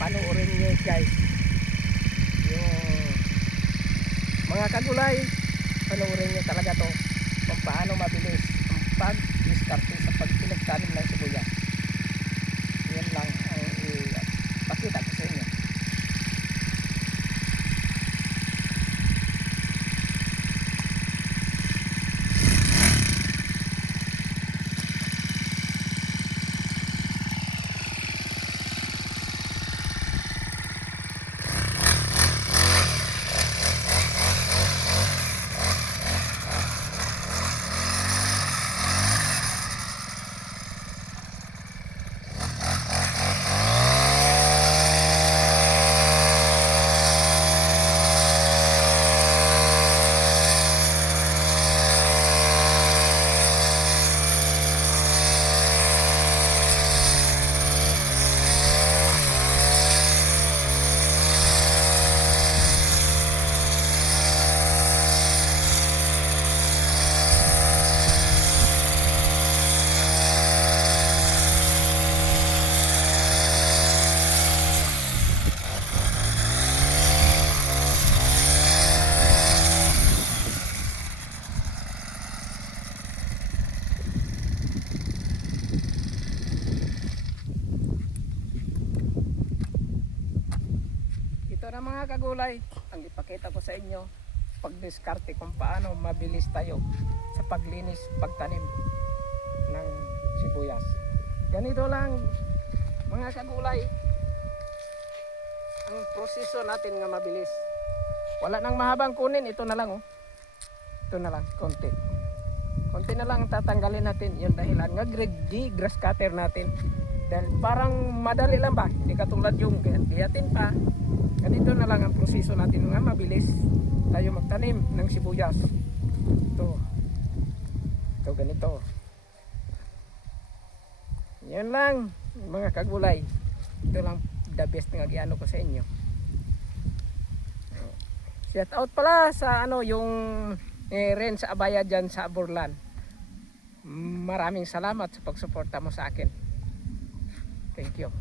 panoorin niyo guys yung mga kagulay, panoorin niyo talaga to kung paano mabilis ang pag-diskarte sa pagpinagtanim ng sibuyas. Yan lang ang ipakita ko sa inyo. Ito na mga kagulay, ang ipakita ko sa inyo pagdiskarte kung paano mabilis tayo sa paglinis, pagtanim ng sibuyas. Ganito lang mga kagulay ang proseso natin nga mabilis. Wala nang mahabang kunin, ito na lang oh. Ito na lang, konti. Konti na lang tatanggalin natin yung dahilan nga grass cutter natin. Dahil parang madali lang ba, hindi katulad yung biyatin pa. Ganito na lang ang proseso natin nga mabilis tayo magtanim ng sibuyas. Ito ganito. Yan lang mga kagulay. Ito lang the best nga giano ko sa inyo. Shout out pala sa yung Ren sa Abaya dyan sa Aburlan. Maraming salamat sa pagsuporta mo sa akin. Thank you.